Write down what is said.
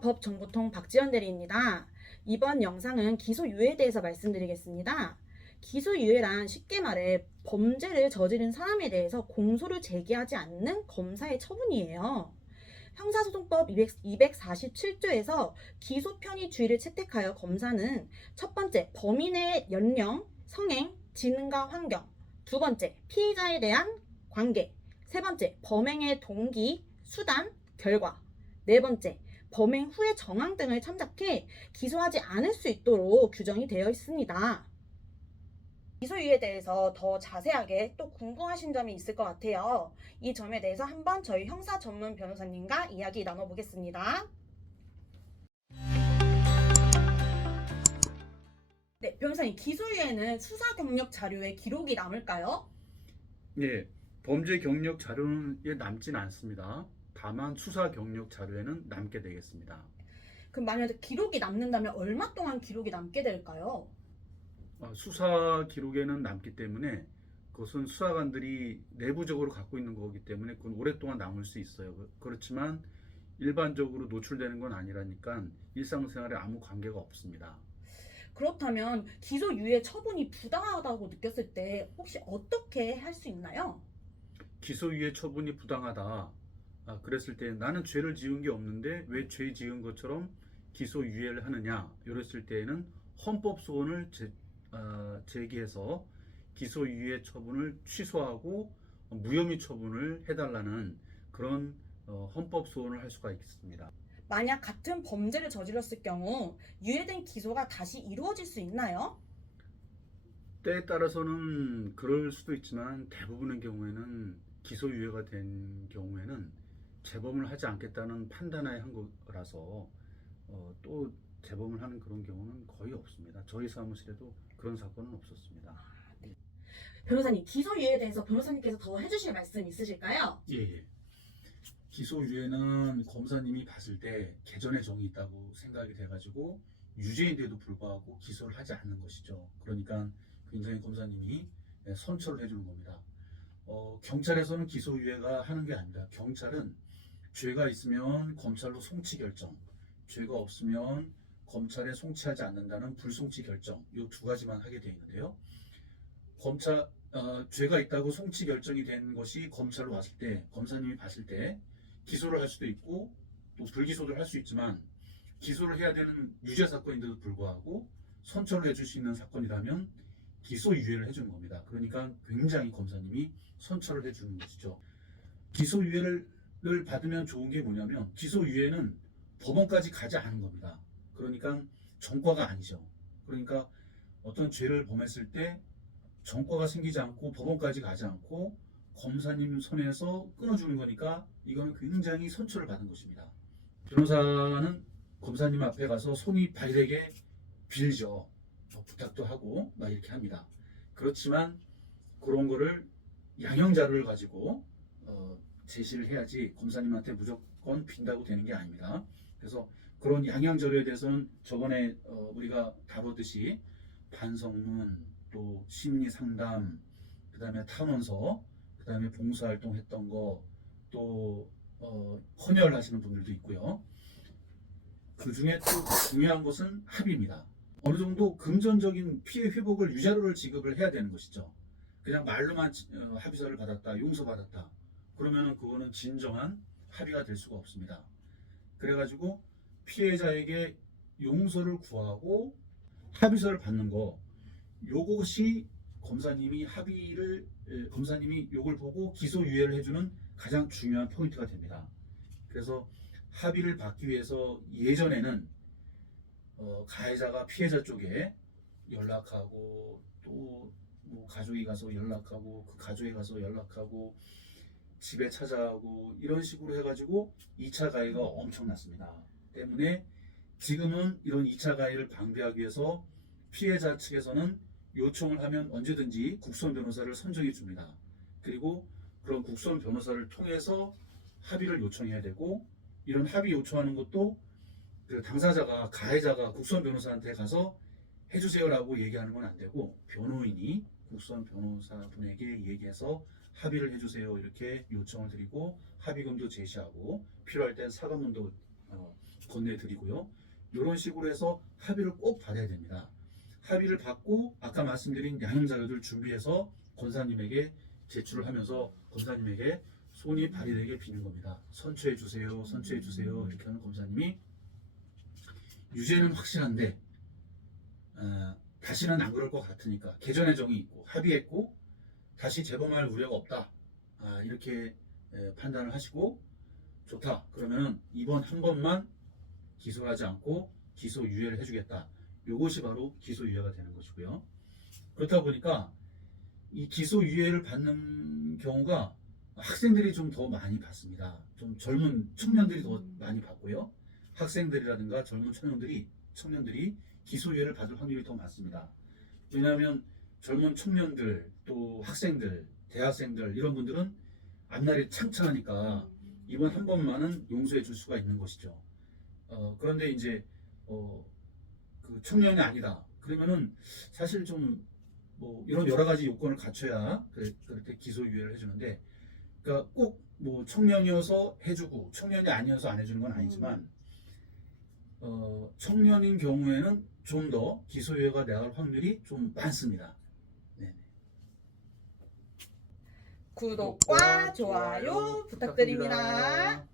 안녕하세요. 법정보통 박지연 대리입니다. 이번 영상은 기소유예에 대해서 말씀드리겠습니다. 기소유예란 쉽게 말해 범죄를 저지른 사람에 대해서 공소를 제기하지 않는 검사의 처분이에요. 형사소송법 247조에서 기소 편의주의를 채택하여 검사는 첫 번째, 범인의 연령, 성행, 지능과 환경, 두 번째, 피의자에 대한 관계, 세 번째, 범행의 동기, 수단, 결과, 네 번째, 범행 후의 정황 등을 참작해 기소하지 않을 수 있도록 규정이 되어 있습니다. 기소유예에 대해서 더 자세하게 또 궁금하신 점이 있을 것 같아요. 이 점에 대해서 한번 저희 형사 전문 변호사님과 이야기 나눠보겠습니다. 네, 변호사님, 기소유예는 수사 경력 자료에 기록이 남을까요? 예, 범죄 경력 자료는 남진 않습니다. 다만 수사 경력 자료에는 남게 되겠습니다. 그럼 만약에 기록이 남는다면 얼마 동안 기록이 남게 될까요? 수사 기록에는 남기 때문에 그것은 수사관들이 내부적으로 갖고 있는 거기 때문에 그건 오랫동안 남을 수 있어요. 그렇지만 일반적으로 노출되는 건 아니라니까 일상생활에 아무 관계가 없습니다. 그렇다면 기소유예 처분이 부당하다고 느꼈을 때 혹시 어떻게 할 수 있나요? 기소유예 처분이 부당하다. 그랬을 때 나는 죄를 지은 게 없는데 왜 죄 지은 것처럼 기소유예를 하느냐. 이랬을 때에는 헌법소원을 제기해서 기소유예 처분을 취소하고 무혐의 처분을 해달라는 그런 헌법소원을 할 수가 있습니다. 만약 같은 범죄를 저질렀을 경우 유예된 기소가 다시 이루어질 수 있나요? 때에 따라서는 그럴 수도 있지만 대부분의 경우에는 기소유예가 된 경우에는 재범을 하지 않겠다는 판단하에 한 거라서 또 재범을 하는 그런 경우는 거의 없습니다. 저희 사무실에도 그런 사건은 없었습니다. 변호사님, 기소유예에 대해서 변호사님께서 더 해주실 말씀 있으실까요? 예. 기소유예는 검사님이 봤을 때 개전의 정이 있다고 생각이 돼가지고 유죄인데도 불구하고 기소를 하지 않는 것이죠. 그러니까 굉장히 검사님이 선처를 해주는 겁니다. 경찰에서는 기소유예가 하는 게 아닙니다. 경찰은 죄가 있으면 검찰로 송치 결정, 죄가 없으면 검찰에 송치하지 않는다는 불송치 결정, 이 두 가지만 하게 되어 있는데요. 죄가 있다고 송치 결정이 된 것이 검찰로 왔을 때, 검사님이 봤을 때 기소를 할 수도 있고 또 불기소를 할 수 있지만 기소를 해야 되는 유죄 사건인데도 불구하고 선처를 해줄 수 있는 사건이라면 기소유예를 해주는 겁니다. 그러니까 굉장히 검사님이 선처를 해주는 것이죠. 기소유예를 받으면 좋은 게 뭐냐면 기소유예는 법원까지 가지 않은 겁니다. 그러니까 전과가 아니죠. 그러니까 어떤 죄를 범했을 때 전과가 생기지 않고 법원까지 가지 않고 검사님 선에서 끊어주는 거니까 이거는 굉장히 선처를 받은 것입니다. 변호사는 검사님 앞에 가서 손이 발되게 빌죠. 부탁도 하고 막 이렇게 합니다. 그렇지만 그런 거를 양형 자료를 가지고 제시를 해야지 검사님한테 무조건 빈다고 되는 게 아닙니다. 그래서 그런 양형 자료에 대해서는 저번에 우리가 다루듯이 반성문, 또 심리 상담, 그 다음에 탄원서, 그 다음에 봉사활동 했던 거, 또 헌혈하시는 분들도 있고요. 그 중에 또 중요한 것은 합의입니다. 어느 정도 금전적인 피해 회복을 유자료를 지급을 해야 되는 것이죠. 그냥 말로만 합의서를 받았다, 용서받았다. 그러면은 그거는 진정한 합의가 될 수가 없습니다. 그래가지고 피해자에게 용서를 구하고 합의서를 받는 거, 요것이 검사님이 요걸 보고 기소유예를 해주는 가장 중요한 포인트가 됩니다. 그래서 합의를 받기 위해서 예전에는 가해자가 피해자 쪽에 연락하고 또 뭐 가족이 가서 연락하고 그 가족이 가서 연락하고 집에 찾아가고 이런 식으로 해가지고 2차 가해가 엄청났습니다. 때문에 지금은 이런 2차 가해를 방지하기 위해서 피해자 측에서는 요청을 하면 언제든지 국선 변호사를 선정해 줍니다. 그리고 그런 국선 변호사를 통해서 합의를 요청해야 되고, 이런 합의 요청하는 것도 그 당사자가, 가해자가 국선 변호사한테 가서 해주세요라고 얘기하는 건 안 되고 변호인이 국선 변호사분에게 얘기해서 합의를 해주세요 이렇게 요청을 드리고 합의금도 제시하고 필요할 땐 사과문도 건네드리고요. 이런 식으로 해서 합의를 꼭 받아야 됩니다. 합의를 받고 아까 말씀드린 양형 자료들 준비해서 권사님에게 제출을 하면서 권사님에게 손이 발휘되게 비는 겁니다. 선처해 주세요, 선처해 주세요. 이렇게 하는 검사님이 유죄는 확실한데 다시는 안 그럴 것 같으니까 개전의 정이 있고 합의했고 다시 재범할 우려가 없다. 이렇게 판단을 하시고 좋다. 그러면은 이번 한 번만 기소하지 않고 기소유예를 해주겠다. 이것이 바로 기소유예가 되는 것이고요. 그렇다 보니까 이 기소유예를 받는 경우가 학생들이 좀 더 많이 받습니다. 좀 젊은 청년들이 더 많이 받고요. 학생들이라든가 젊은 청년들이 기소유예를 받을 확률이 더 많습니다. 왜냐하면 젊은 청년들, 또 학생들, 대학생들 이런 분들은 앞날이 창창하니까 이번 한 번만은 용서해 줄 수가 있는 것이죠. 그런데 이제 그 청년이 아니다. 그러면은 사실 좀 뭐 이런 여러 가지 요건을 갖춰야 그렇게 기소유예를 해주는데, 그러니까 꼭 뭐 청년이어서 해주고 청년이 아니어서 안 해주는 건 아니지만 청년인 경우에는 좀 더 기소유예가 나갈 확률이 좀 많습니다. 네. 구독과 좋아요 부탁드립니다.